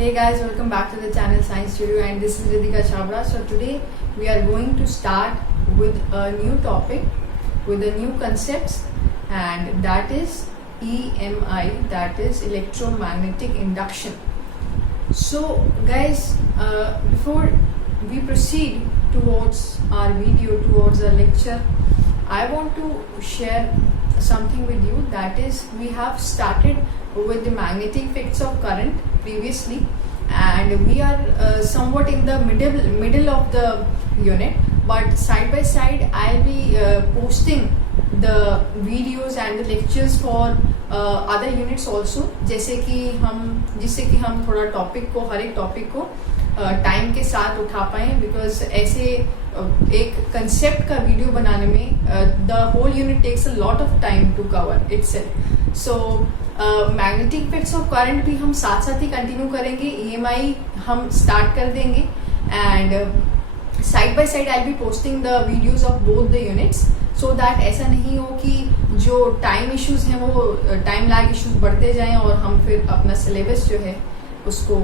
Hey guys, welcome back to the channel Science Studio, and this is Ritika Chabra. So today we are going to start with a new topic, with a new concepts, and that is EMI, that is electromagnetic induction. So guys, before we proceed towards our video, towards our lecture, I want to share something with you. That is, we have started with the magnetic effects of current previously, and we are somewhat in the middle of the unit, but side by side I'll be posting the videos and the lectures for other units also, जिससे कि हम थोड़ा topic को, हर एक topic को time के साथ उठा पाएं, बिकॉज ऐसे एक कंसेप्ट का वीडियो बनाने में the whole unit takes a lot of time to cover itself. So magnetic effects of current भी हम साथ साथ ही कंटिन्यू करेंगे. ईएमआई हम स्टार्ट कर देंगे, and side by side I be posting the videos of both the units, so that ऐसा नहीं हो कि जो टाइम इश्यूज हैं वो टाइम लैग इश्यूज बढ़ते जाएं और हम फिर अपना सिलेबस जो है उसको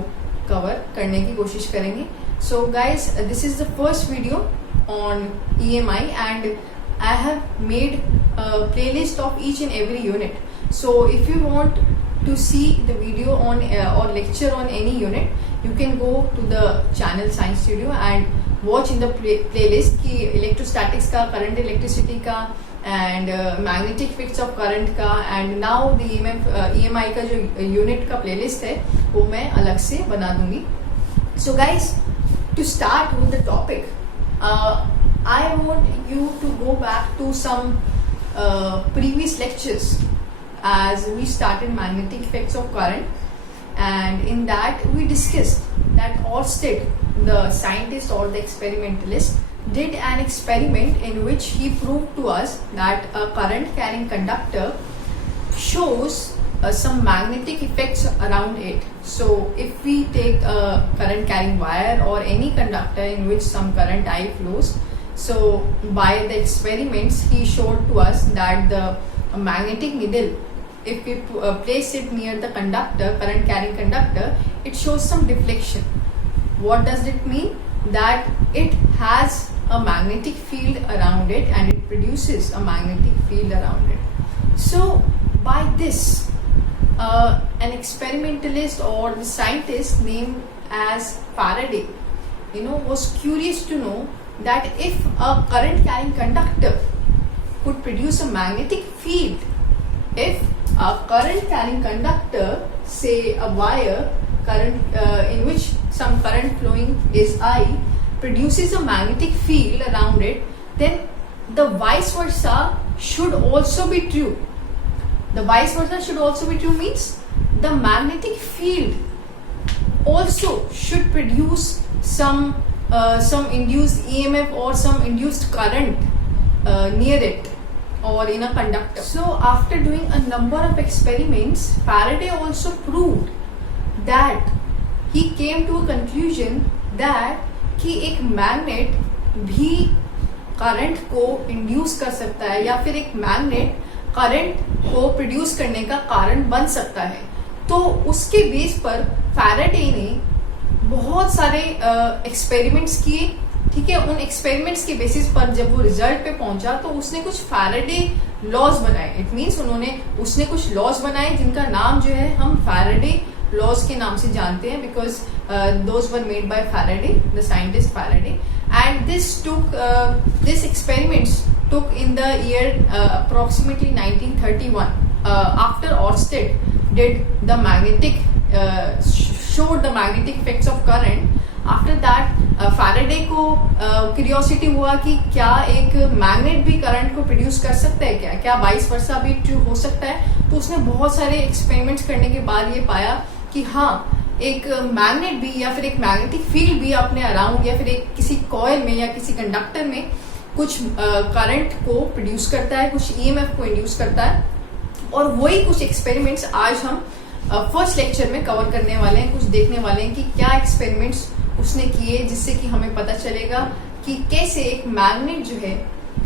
कवर करने की कोशिश करेंगे. So guys, this is the first video on EMI, and I have made a playlist of each and every unit. So if you want to see the video on or lecture on any unit, you can go to the channel Science Studio and watch in the playlist कि electrostatics का, current electricity का, and magnetic effects of current का, and now the EMI का जो unit का playlist है वो मैं अलग से बना दूंगी. So guys, to start with the topic, I want you to go back to some previous lectures as we started magnetic effects of current, and in that we discussed that Ørsted, the scientist or the experimentalist, did an experiment in which he proved to us that a current carrying conductor shows some magnetic effects around it. So if we take a current carrying wire or any conductor in which some current I flows, so by the experiments he showed to us that the magnetic needle, if we place it near the conductor, current carrying conductor, it shows some deflection. What does it mean? That it has a magnetic field around it and it produces a magnetic field around it. So by this, an experimentalist or the scientist named as Faraday, was curious to know that if a current carrying conductor could produce a magnetic field, if a current carrying conductor, say a wire current in which some current flowing is I, produces a magnetic field around it, then the vice versa should also be true. The vice versa should also be true means the magnetic field also should produce some induced EMF or some induced current near it or in a conductor. So after doing a number of experiments, Faraday also proved that he came to a conclusion that कि एक magnet भी current को induce कर सकता है, या फिर एक मैग्नेट करंट को प्रोड्यूस करने का कारण बन सकता है. तो उसके बेस पर फैराडे ने बहुत सारे एक्सपेरिमेंट्स किए. ठीक है, उन एक्सपेरिमेंट्स के बेसिस पर जब वो रिजल्ट पे पहुंचा तो उसने कुछ फैराडे लॉज बनाए. इट मीन्स उसने कुछ लॉज बनाए जिनका नाम जो है हम फैराडे लॉज के नाम से जानते हैं, because those were made by Faraday, the scientist Faraday. And this experiments took in the year approximately 1931, after Ørsted did the showed the magnetic effects of current. After that Faraday को curiosity हुआ कि क्या एक magnet भी current को produce कर सकता है, क्या वाइस वर्सा भी ट्रू हो सकता है. तो उसने बहुत सारे एक्सपेरिमेंट्स करने के बाद ये पाया कि हाँ, एक मैग्नेट भी या फिर एक मैग्नेटिक फील्ड भी अपने अराउंड या फिर एक किसी कॉइल में या किसी कंडक्टर में कुछ करंट को प्रोड्यूस करता है, कुछ ईएमएफ को इंड्यूस करता है. और वही कुछ एक्सपेरिमेंट्स आज हम फर्स्ट लेक्चर में कवर करने वाले हैं, कुछ देखने वाले हैं कि क्या एक्सपेरिमेंट्स उसने किए जिससे कि हमें पता चलेगा कि कैसे एक मैग्नेट जो है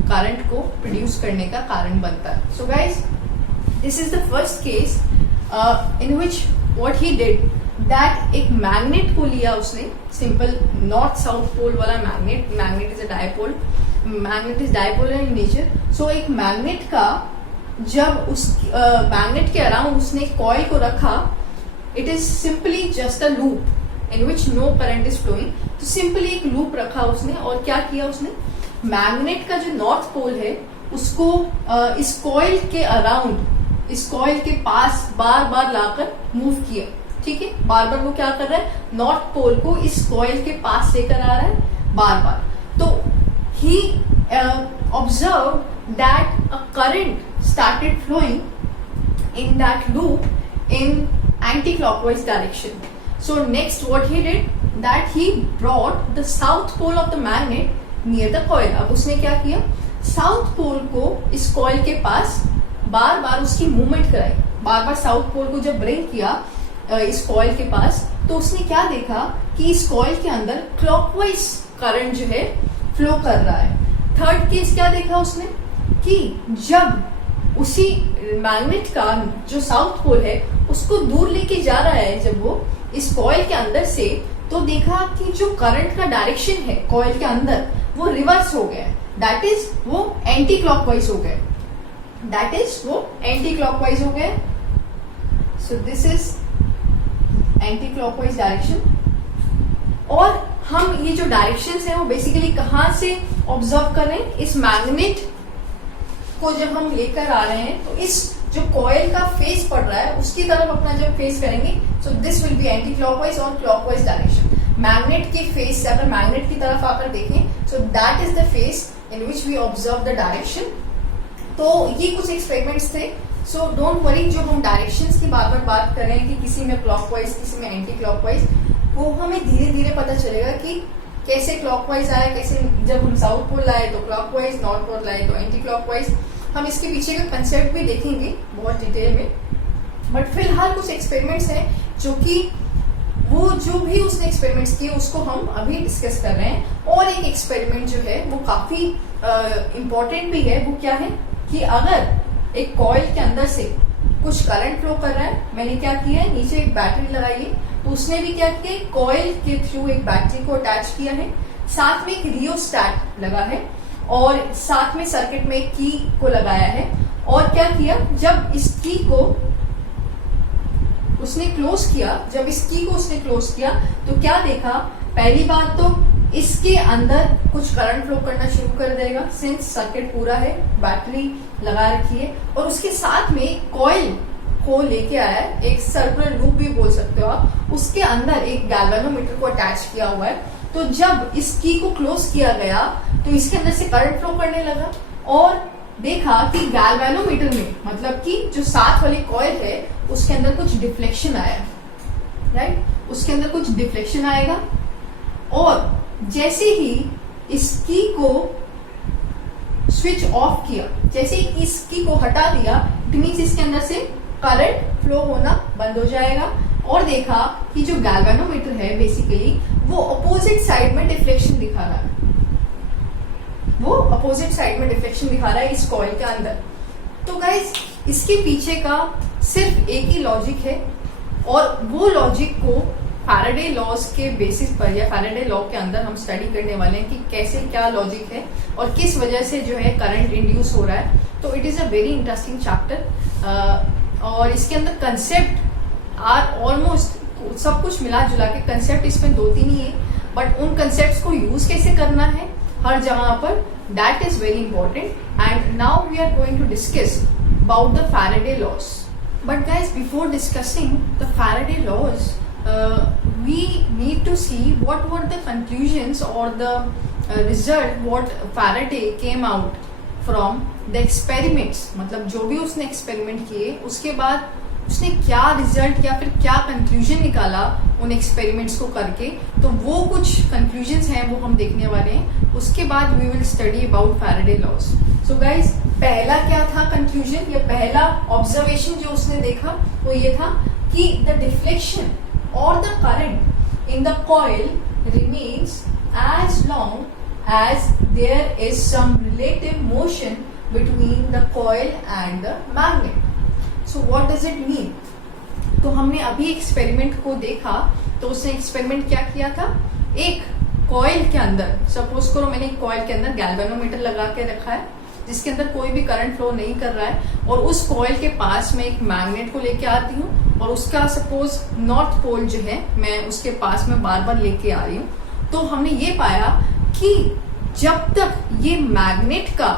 करंट को प्रोड्यूस करने का कारण बनता है. So guys, this is the first case in which what he did that एक मैग्नेट को लिया उसने, सिंपल नॉर्थ साउथ पोल वाला magnet, magnet is a dipole, magnet is dipolar in nature. So एक मैग्नेट का जब उस मैग्नेट के अराउंड उसने कॉइल को रखा, it is simply just a loop in which no current is flowing. तो सिंपली एक लूप रखा उसने, और क्या किया उसने, मैग्नेट का जो नॉर्थ पोल है उसको इस कॉइल के अराउंड, इस कॉइल के पास बार बार लाकर मूव किया। ठीक है, बार बार वो क्या कर रहा है, नॉर्थ पोल को इस कॉइल के पास लेकर आ रहा है बार बार। तो he observe that a current started flowing in that loop in anti clockwise direction. So next what he did, that he brought the south pole of the magnet near the coil. अब उसने क्या किया, south pole को इस coil के पास बार बार उसकी movement कराई, बार बार south pole को जब ब्रिंग किया इस कॉइल के पास, तो उसने क्या देखा कि इस कॉइल के अंदर क्लॉकवाइज करंट जो है फ्लो कर रहा है। थर्ड केस क्या देखा उसने, कि जब उसी मैग्नेट का जो साउथ पोल है उसको दूर लेके जा रहा है जब वो इस कॉइल के अंदर से, तो देखा कि जो करंट का डायरेक्शन है कॉइल के अंदर वो रिवर्स हो गया, दैट इज वो एंटी क्लॉकवाइज हो गया, दैट इज वो एंटी क्लॉकवाइज हो गया। So this is anti clockwise direction. और हम ये जो डायरेक्शंस हैं वो बेसिकली कहाँ से ऑब्जर्व कर रहे हैं, इस मैग्नेट को जब हम लेकर आ रहे हैं तो इस जो कॉइल का फेस पड़ रहा है उसकी तरफ अपना जब फेस करेंगे, so this will be anticlockwise और क्लॉकवाइज डायरेक्शन। मैग्नेट की फेस से अगर मैग्नेट की तरफ आकर देखें, so that is the face in which we observe the direction. तो ये कुछ एक्सपेरिमेंट्स थे। सो डोंट वरी, जो हम डायरेक्शंस की बार बात कर रहे हैं कि किसी में क्लॉकवाइज किसी में एंटी क्लॉकवाइज, वो हमें धीरे धीरे पता चलेगा कि कैसे क्लॉकवाइज आया, कैसे जब हम साउथ पोल लाए तो क्लॉकवाइज, नॉर्थ पोल लाए तो एंटी क्लॉकवाइज। हम इसके पीछे का कंसेप्ट भी देखेंगे बहुत डिटेल में, बट फिलहाल कुछ एक्सपेरिमेंट्स हैं जो कि वो जो भी उसने एक्सपेरिमेंट्स किए उसको हम अभी डिस्कस कर रहे हैं। और एक एक्सपेरिमेंट जो है वो काफी इम्पोर्टेंट भी है। वो क्या है कि अगर एक कॉइल के अंदर से कुछ करंट फ्लो कर रहा है, मैंने क्या किया है, नीचे एक बैटरी लगाई है, तो उसने भी क्या किया, कॉइल के थ्रू एक बैटरी को अटैच किया है, साथ में एक रियोस्टैट लगा है, और साथ में सर्किट में एक की को लगाया है। और क्या किया, जब इस की को उसने क्लोज किया, जब इस की को उसने क्लोज किया तो क्या देखा, पहली बात तो इसके अंदर कुछ करंट फ्लो करना शुरू कर देगा, सिंस सर्किट पूरा है, बैटरी लगा रखी है, और उसके साथ में कॉइल को लेके आया है, एक सर्कुलर लूप भी बोल सकते हो आप, उसके अंदर एक गैल्वेनोमीटर को अटैच किया हुआ है। तो जब इस की को क्लोज किया गया तो इसके अंदर से करंट फ्लो करने लगा, और देखा कि गैल्वेनोमीटर में, मतलब कि जो साथ वाली कॉइल है उसके अंदर कुछ डिफ्लेक्शन आया, राइट, उसके अंदर कुछ डिफ्लेक्शन आएगा। और जैसे ही इस की को स्विच ऑफ किया, जैसे ही इस की को हटा दिया, इट मींस इसके अंदर से करंट फ्लो होना बंद हो जाएगा। और देखा कि जो गैल्वेनोमीटर है बेसिकली वो अपोजिट साइड में डिफ्लेक्शन दिखा रहा है, वो अपोजिट साइड में डिफ्लेक्शन दिखा रहा है इस कॉइल के अंदर। तो गाइस, इसके पीछे का सिर्फ एक ही लॉजिक है, और वो लॉजिक को फैराडे लॉज के बेसिस पर या फैराडे लॉ के अंदर हम स्टडी करने वाले हैं कि कैसे क्या लॉजिक है और किस वजह से जो है करंट इंड्यूस हो रहा है। तो it is a very interesting chapter, और इसके अंदर कंसेप्ट आर ऑलमोस्ट सब कुछ मिला जुला के, कंसेप्ट इसमें 2-3 ही है, बट उन कंसेप्ट को यूज कैसे करना है हर जगह पर, that is very important. And now we are going to discuss about the Faraday laws. But guys, before discussing the Faraday laws, we need to see what were the conclusions or the result what Faraday came out from the experiments। मतलब जो भी उसने experiment किए उसके बाद उसने क्या result या फिर क्या कंक्लूजन निकाला उन एक्सपेरिमेंट्स को करके, तो वो कुछ कंक्लूजन्स हैं वो हम देखने वाले हैं। उसके बाद we will study about Faraday laws. So guys, पहला क्या था कंक्लूजन या पहला ऑब्जर्वेशन जो उसने देखा वो ये था कि the deflection or the current in the coil remains as long as there is some relative motion between the coil and the magnet. So what does it mean? तो हमने अभी एक्सपेरिमेंट को देखा, तो उसने एक्सपेरिमेंट क्या किया था, एक कॉइल के अंदर, सपोज करो मैंने एक कॉइल के अंदर गैल्वेनोमीटर लगा के रखा है जिसके अंदर कोई भी करंट फ्लो नहीं कर रहा है, और उस कॉइल के पास में एक मैग्नेट को लेके आती हूँ और उसका सपोज नॉर्थ पोल जो है मैं उसके पास में बार बार लेके आ रही हूँ। तो हमने ये पाया कि जब तक ये मैग्नेट का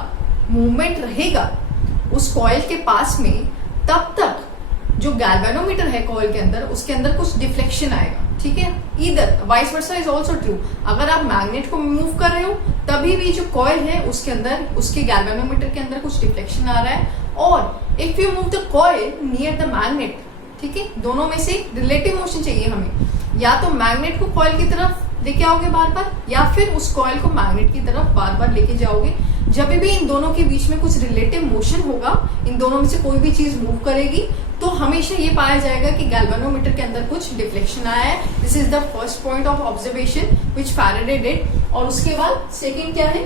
मूवमेंट रहेगा उस कॉइल के पास में, तब तक जो गैल्वेनोमीटर है कॉइल के अंदर, उसके अंदर कुछ डिफ्लेक्शन आएगा, ठीक है। इधर vice versa is also true, अगर आप मैग्नेट को मूव कर रहे हो तभी भी जो कॉइल है उसके अंदर, उसके गैल्वेनोमीटर के अंदर कुछ डिफ्लेक्शन आ रहा है, और if you move the coil near the magnet, ठीक है, दोनों में से रिलेटिव मोशन चाहिए हमें, या तो मैग्नेट को कॉइल की तरफ लेके आओगे बार बार, या फिर उस कॉइल को मैग्नेट की तरफ बार बार लेके जाओगे। जब भी इन दोनों के बीच में कुछ रिलेटिव मोशन होगा, इन दोनों में से कोई भी चीज मूव करेगी, तो हमेशा ये पाया जाएगा कि गैल्वेनोमीटर के अंदर कुछ डिफ्लेक्शन आया है। This is the first point of observation which Faraday did. और उसके बाद सेकंड क्या है,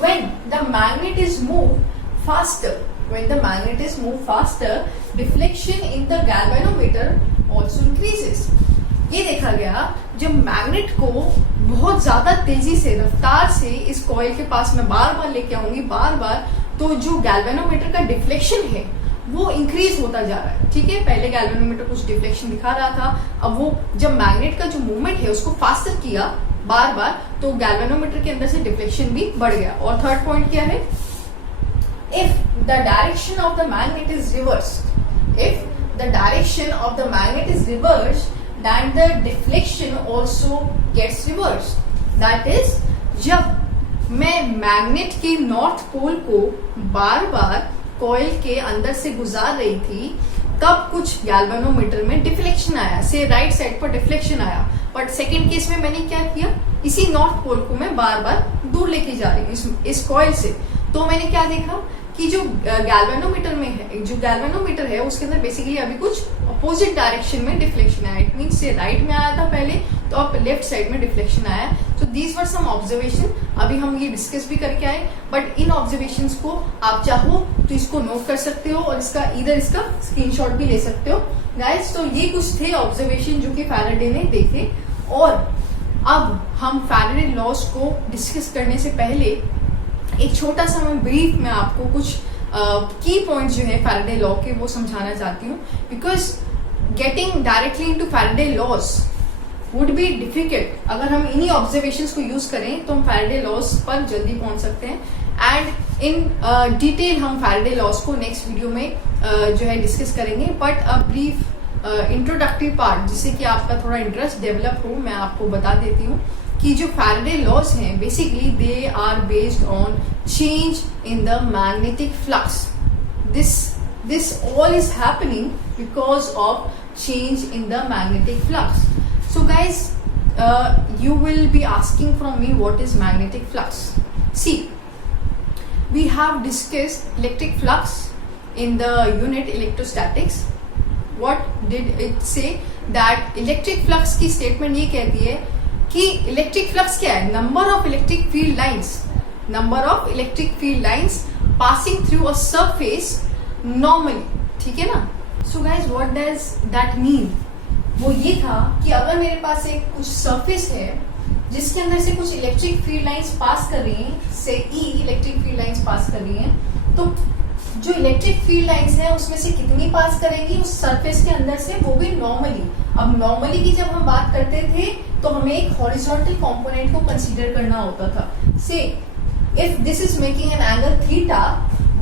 when the magnet is move faster, when the magnet is moved faster, deflection in the galvanometer also increases। ये देखा गया जब मैग्नेट को बहुत ज्यादा तेजी से, रफ्तार से इस कॉइल के पास में बार बार लेके आऊंगी बार बार, तो जो गैल्वेनोमीटर का डिफ्लेक्शन है वो इंक्रीज होता जा रहा है, ठीक है। पहले गैल्वेनोमीटर कुछ डिफ्लेक्शन दिखा रहा था, अब वो जब मैग्नेट का जो मूवमेंट है उसको फास्टर किया बार बार, तो गैल्वेनोमीटर के अंदर से डिफ्लेक्शन भी बढ़ गया। और थर्ड पॉइंट क्या है, if the direction of the magnet is reversed, if the direction of the magnet is reversed, then the deflection also gets reversed। that is, जब मैं मैग्नेट के नॉर्थ पोल को बार बार कॉइल के अंदर से गुजार रही थी, तब कुछ गैल्वेनोमीटर में डिफ्लेक्शन आया, से राइट साइड पर डिफ्लेक्शन आया, बट सेकेंड केस में मैंने क्या किया, इसी नॉर्थ पोल को मैं बार बार दूर लेके जा रही हूँ इस कॉइल से, तो मैंने क्या देखा कि जो गैल्वेनोमीटर में है, जो गैल्वेनोमीटर है उसके अंदर बेसिकली अभी कुछ अपोजिट डायरेक्शन में डिफ्लेक्शन आया। इट मींस से राइट में आया था पहले, तो अब लेफ्ट साइड में डिफ्लेक्शन आया। So these were some observation, अभी हम ये डिस्कस भी करके आए, बट इन ऑब्जर्वेशंस को आप चाहो तो इसको नोट कर सकते हो और इसका स्क्रीनशॉट भी ले सकते हो गाइस। तो ये कुछ थे ऑब्जर्वेशन जो कि फैराडे ने देखे, और अब हम फैराडे लॉज को डिस्कस करने से पहले एक छोटा सा मैं ब्रीफ में आपको कुछ की पॉइंट्स जो है फैराडे लॉ के वो समझाना चाहती हूँ, because getting directly into Faraday laws would be difficult. अगर हम इन्हीं ऑब्जर्वेशंस को यूज करें तो हम फैराडे लॉज पर जल्दी पहुंच सकते हैं, एंड इन डिटेल हम फैराडे लॉज को नेक्स्ट वीडियो में जो है डिस्कस करेंगे। But a brief introductive part, जिससे कि आपका थोड़ा इंटरेस्ट डेवलप हो, मैं आपको बता देती हूँ कि जो फैराडे लॉज हैं basically they are based on change in the magnetic flux. This all is happening because of change in the magnetic flux. So guys, you will be asking from me what is magnetic flux. See, we have discussed electric flux in the unit electrostatics. What did it say? That electric flux की statement ये कहती है कि electric flux क्या है, number of electric field lines passing through a surface normally, ठीक है ना। So guys, what does that mean, वो ये था कि अगर मेरे पास एक कुछ सरफेस है जिसके अंदर से कुछ इलेक्ट्रिक फील्ड लाइंस पास कर रही हैं, से इलेक्ट्रिक फील्ड लाइंस पास कर रही हैं, तो जो इलेक्ट्रिक फील्ड लाइंस है उसमें से कितनी पास करेगी उस सरफेस के अंदर से, वो भी नॉर्मली। अब नॉर्मली की जब हम बात करते थे तो हमें एक हॉरिजॉन्टल कंपोनेंट को कंसीडर करना होता था। से if this is making an angle theta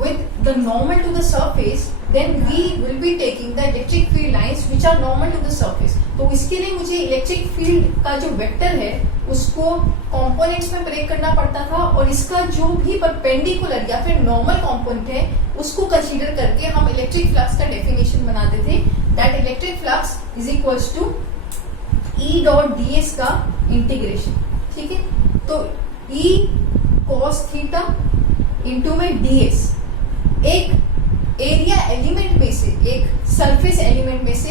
with the normal to the surface, then we will be taking the electric field lines which are normal to the surface। तो इसके लिए मुझे electric field का जो वेक्टर है उसको components में break करना पड़ता था, और इसका जो भी परपेंडिकुलर या फिर नॉर्मल कंपोनेंट है उसको कंसीडर करके हम इलेक्ट्रिक फ्लक्स का डेफिनेशन बनाते थे। That electric flux is equals to E dot ds का इंटीग्रेशन, ठीक है। तो E cos थीटा इंटू में ds, एक एरिया एलिमेंट में से, एक सरफेस एलिमेंट में से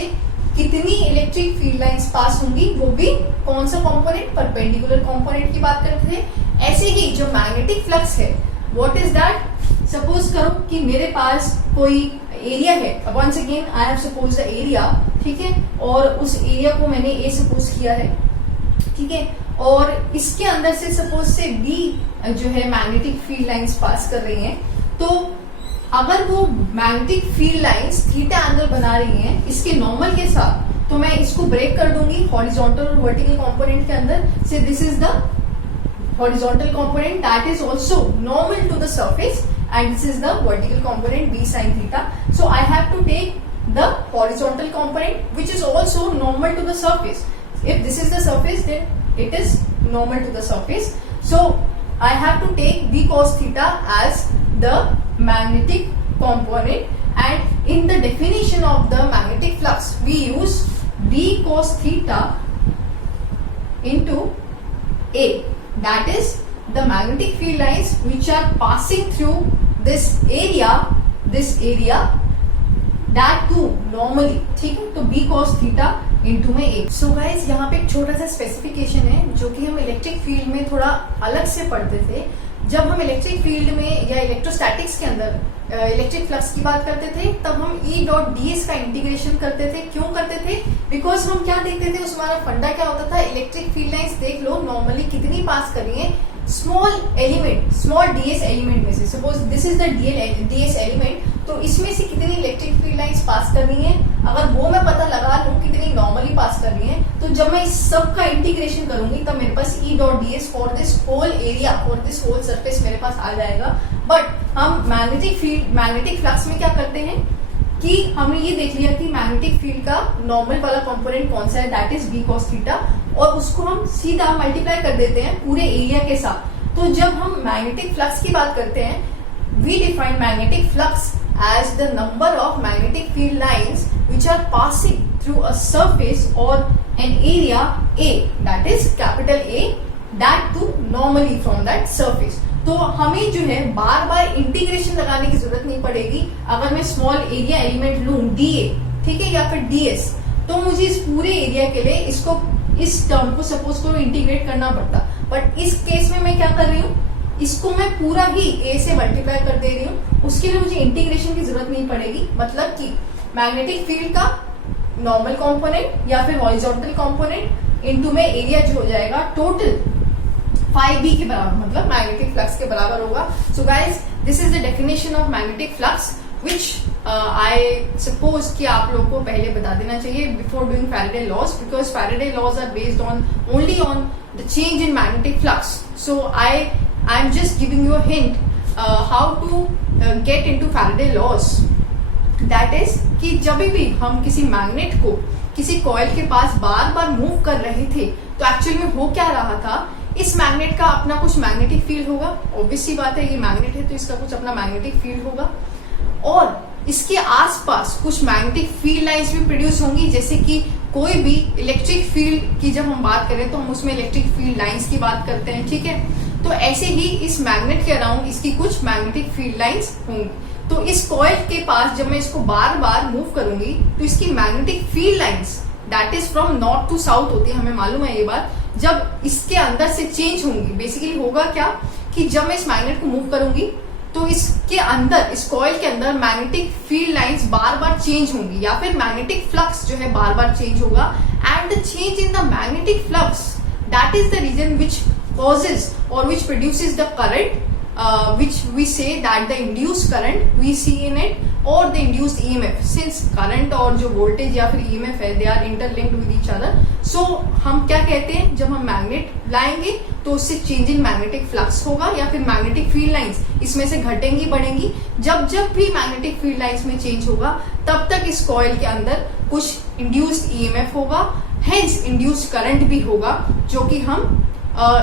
कितनी इलेक्ट्रिक फील्ड लाइंस पास होंगी, वो भी कौन सा कंपोनेंट, परपेंडिकुलर कंपोनेंट की बात करते थे। ऐसे ही जो मैग्नेटिक फ्लक्स है, व्हाट इज दैट, सपोज करो कि मेरे पास कोई एरिया है, once again I have suppose the area ठीक है, और उस एरिया को मैंने ए सपोज किया है, ठीक है, और इसके अंदर से सपोज से बी जो है मैग्नेटिक फील्ड लाइंस पास कर रही हैं, तो अगर वो magnetic field lines theta angle बना रही हैं इसके नॉर्मल के साथ, तो मैं इसको ब्रेक कर दूंगी हॉरिजॉन्टल और वर्टिकल कंपोनेंट के अंदर से। This is the horizontal component that is also normal to the surface and this is the vertical component b sin theta. So I have to take the horizontal component which is also normal to the surface. If this is the surface then it is normal to the surface. सो I have to take b cos theta as the magnetic component, and in the definition of the magnetic flux we use b cos theta into A, that is the magnetic field lines which are passing through this area that too normally, ठीक है, तो b cos theta into में ए। So guys यहाँ पे एक छोटा सा specification है जो कि हम इलेक्ट्रिक फील्ड में थोड़ा अलग से पढ़ते थे। जब हम इलेक्ट्रिक फील्ड में या इलेक्ट्रोस्टैटिक्स के अंदर इलेक्ट्रिक फ्लक्स की बात करते थे तब हम E.ds का इंटीग्रेशन करते थे। क्यों करते थे? बिकॉज हम क्या देखते थे, उसमें हमारा फंडा क्या होता था, इलेक्ट्रिक फील्ड लाइंस देख लो नॉर्मली कितनी पास कर रही है small element, small ds element में से। Suppose this is the ds element, तो इसमें से कितनी इलेक्ट्रिक फील्ड लाइंस पास कर रही है, अगर वो मैं पता लगा लूं कितनी नॉर्मली पास कर रही है, तो जब मैं इस सब का इंटीग्रेशन करूंगी तब मेरे पास E.ds for this whole area, for this whole surface मेरे पास आ जाएगा। बट हम मैग्नेटिक फ्लक्स में क्या करते हैं कि हमने ये देख लिया कि मैग्नेटिक फील्ड का नॉर्मल वाला कंपोनेंट कौन सा है, that is b cos theta, और उसको हम सीधा मल्टीप्लाई कर देते हैं पूरे एरिया के साथ। तो जब हम मैग्नेटिक फ्लक्स की बात करते हैं, we define magnetic flux as the number of magnetic field lines which are passing through a surface or an area A, that is capital A, that too normally from that surface। तो हमें जो है बार बार integration लगाने की जरूरत नहीं पड़ेगी। अगर मैं स्मॉल एरिया एलिमेंट लूं dA, ठीक है, या फिर ds, तो मुझे इस पूरे एरिया के लिए इसको, इस टर्म को सपोज करो इंटीग्रेट करना पड़ता। बट इस केस में मैं क्या कर रही हूँ, इसको मैं पूरा ही a से मल्टीप्लाई कर दे रही हूँ, उसके लिए मुझे इंटीग्रेशन की जरूरत नहीं पड़ेगी। मतलब कि मैग्नेटिक फील्ड का नॉर्मल कंपोनेंट या फिर हॉरिजॉन्टल कंपोनेंट इनटू में एरिया जो हो जाएगा टोटल 5b के बराबर, मतलब मैग्नेटिक फ्लक्स के बराबर होगा। So guys this is the definition of magnetic flux which I suppose कि आप लोगों को पहले बता देना चाहिए before doing Faraday laws, because Faraday laws are based on only on the change in magnetic flux. So I am just giving you a hint how to get into Faraday laws. That is कि जब भी हम किसी magnet को किसी coil के पास बार बार move कर रहे थे तो एक्चुअल में हो क्या रहा था, इस मैग्नेट का अपना कुछ मैग्नेटिक फील्ड होगा, ऑब्वियस सी बात है, ये मैग्नेट है तो इसका कुछ अपना मैग्नेटिक फील्ड होगा, और इसके आसपास कुछ मैग्नेटिक फील्ड लाइंस भी प्रोड्यूस होंगी। जैसे कि कोई भी इलेक्ट्रिक फील्ड की जब हम बात करें तो हम उसमें इलेक्ट्रिक फील्ड लाइंस की बात करते हैं, ठीक है। तो ऐसे ही इस मैग्नेट के अराउंड इसकी कुछ मैग्नेटिक फील्ड लाइंस होंगी। तो इस कॉइल के पास जब मैं इसको बार बार मूव करूंगी तो इसकी magnetic field lines that is from north to south होती है, हमें मालूम है ये बात। जब इसके अंदर से चेंज होंगी, बेसिकली होगा क्या कि जब मैं इस मैग्नेट को मूव करूंगी तो इसके अंदर, इस कॉइल के अंदर मैग्नेटिक फील्ड लाइंस बार बार चेंज होंगी या फिर मैग्नेटिक फ्लक्स जो है बार बार चेंज होगा। And the change in the magnetic flux that is the reason which causes or which produces the current which we say that the induced current we see in it or the induced EMF, since current और जो voltage या फिर EMF है they are interlinked with each other। so हम क्या कहते हैं, जब हम मैग्नेट लाएंगे तो उससे चेंज इन मैग्नेटिक फ्लक्स होगा या फिर मैग्नेटिक फील्ड लाइंस इसमें से घटेंगी बढ़ेंगी। जब जब भी मैग्नेटिक फील्ड लाइंस में चेंज होगा तब तक इस कॉइल के अंदर कुछ इंड्यूस्ड EMF होगा, हेंस इंड्यूस्ड करंट भी होगा, जो कि हम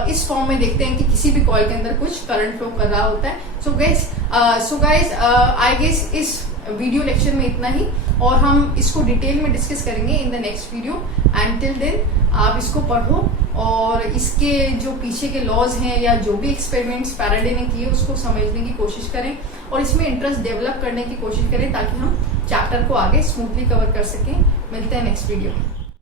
इस फॉर्म में देखते हैं कि किसी भी कॉइल के अंदर कुछ करंट फ्लो कर रहा होता है। सो गाइस आई गेस इस वीडियो लेक्चर में इतना ही, और हम इसको डिटेल में डिस्कस करेंगे in the next video. And till then आप इसको पढ़ो और इसके जो पीछे के लॉज हैं या जो भी एक्सपेरिमेंट्स फैराडे ने किए उसको समझने की कोशिश करें और इसमें इंटरेस्ट डेवलप करने की कोशिश करें ताकि हम चैप्टर को आगे स्मूथली कवर कर सकें। मिलते हैं नेक्स्ट वीडियो में।